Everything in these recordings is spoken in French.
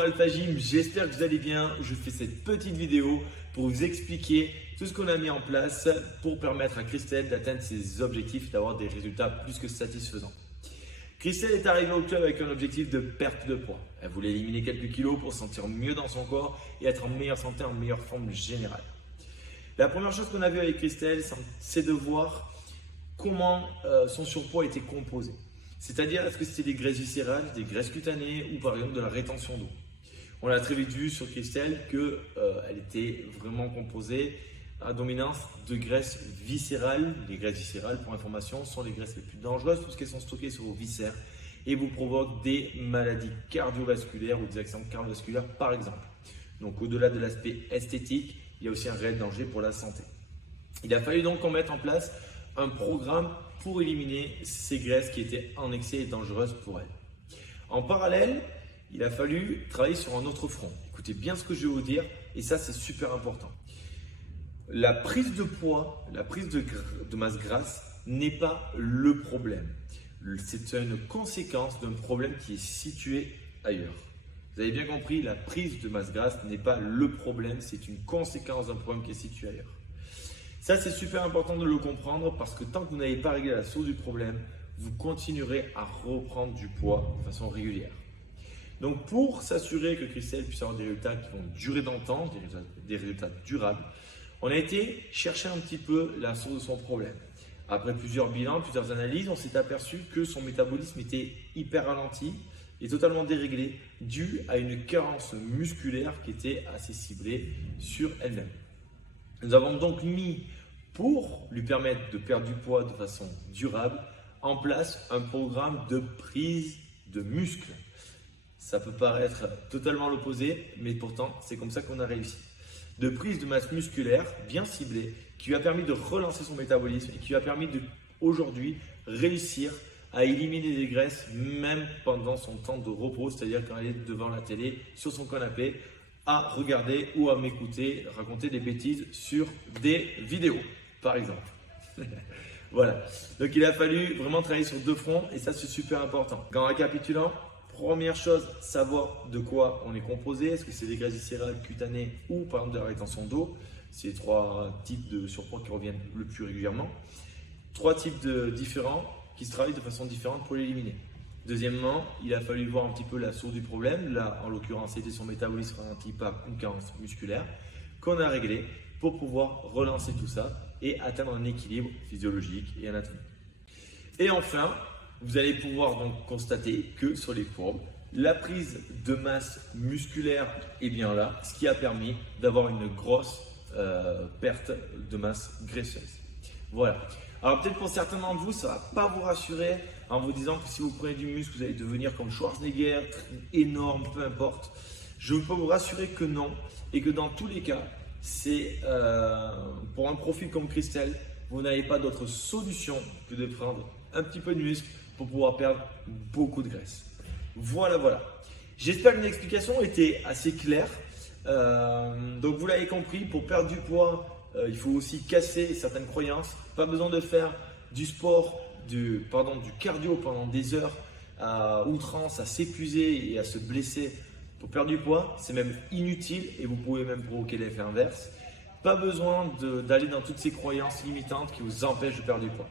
Alpha Gym, j'espère que vous allez bien. Je fais cette petite vidéo pour vous expliquer tout ce qu'on a mis en place pour permettre à Christelle d'atteindre ses objectifs, d'avoir des résultats plus que satisfaisants. Christelle est arrivée au club avec un objectif de perte de poids. Elle voulait éliminer quelques kilos pour se sentir mieux dans son corps et être en meilleure santé, en meilleure forme générale. La première chose qu'on a vue avec Christelle, c'est de voir comment son surpoids était composé. C'est-à-dire, est-ce que c'était des graisses viscérales, des graisses cutanées ou par exemple de la rétention d'eau. On a très vite vu sur Christelle qu'elle était vraiment composée à dominance de graisses viscérales. Les graisses viscérales, pour information, sont les graisses les plus dangereuses parce qu'elles sont stockées sur vos viscères et vous provoquent des maladies cardiovasculaires ou des accidents cardiovasculaires par exemple. Donc au-delà de l'aspect esthétique, il y a aussi un réel danger pour la santé. Il a fallu donc qu'on mette en place un programme pour éliminer ces graisses qui étaient en excès et dangereuses pour elle. En parallèle, il a fallu travailler sur un autre front. Écoutez bien ce que je vais vous dire et ça c'est super important. La prise de poids, la prise de masse grasse n'est pas le problème. C'est une conséquence d'un problème qui est situé ailleurs. Vous avez bien compris, la prise de masse grasse n'est pas le problème, c'est une conséquence d'un problème qui est situé ailleurs. Ça, c'est super important de le comprendre parce que tant que vous n'avez pas réglé la source du problème, vous continuerez à reprendre du poids de façon régulière. Donc, pour s'assurer que Christelle puisse avoir des résultats qui vont durer dans le temps, des résultats durables, on a été chercher un petit peu la source de son problème. Après plusieurs bilans, plusieurs analyses, on s'est aperçu que son métabolisme était hyper ralenti et totalement déréglé dû à une carence musculaire qui était assez ciblée sur elle-même. Nous avons donc mis, pour lui permettre de perdre du poids de façon durable, en place un programme de prise de muscle. Ça peut paraître totalement l'opposé, mais pourtant c'est comme ça qu'on a réussi. De prise de masse musculaire bien ciblée, qui lui a permis de relancer son métabolisme et qui lui a permis aujourd'hui réussir à éliminer des graisses même pendant son temps de repos, c'est-à-dire quand elle est devant la télé, sur son canapé, à regarder ou à m'écouter raconter des bêtises sur des vidéos, par exemple. Voilà. Donc il a fallu vraiment travailler sur deux fronts et ça c'est super important. En récapitulant, première chose, savoir de quoi on est composé. Est-ce que c'est des graisses viscérales, cutanées ou par exemple de la rétention d'eau? C'est les trois types de surpoids qui reviennent le plus régulièrement. Trois types différents qui se travaillent de façon différente pour l'éliminer. Deuxièmement, il a fallu voir un petit peu la source du problème. Là, en l'occurrence, c'était son métabolisme ralenti par une carence musculaire qu'on a réglé pour pouvoir relancer tout ça et atteindre un équilibre physiologique et anatomique. Et enfin, vous allez pouvoir donc constater que sur les courbes, la prise de masse musculaire est bien là, ce qui a permis d'avoir une grosse perte de masse graisseuse. Voilà. Alors peut-être pour certains d'entre vous, ça ne va pas vous rassurer en vous disant que si vous prenez du muscle, vous allez devenir comme Schwarzenegger, énorme, peu importe. Je peux vous rassurer que non et que dans tous les cas, c'est pour un profil comme Christelle, vous n'avez pas d'autre solution que de prendre un petit peu de muscle pour pouvoir perdre beaucoup de graisse. Voilà. J'espère que mon explication était assez claire. Donc vous l'avez compris, pour perdre du poids, il faut aussi casser certaines croyances. Pas besoin de faire du sport, du cardio pendant des heures à outrance, à s'épuiser et à se blesser pour perdre du poids. C'est même inutile et vous pouvez même provoquer l'effet inverse. Pas besoin d'aller dans toutes ces croyances limitantes qui vous empêchent de perdre du poids.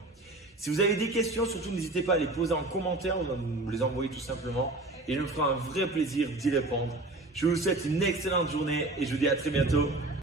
Si vous avez des questions, surtout n'hésitez pas à les poser en commentaire ou à me les envoyer tout simplement et je me ferai un vrai plaisir d'y répondre. Je vous souhaite une excellente journée et je vous dis à très bientôt.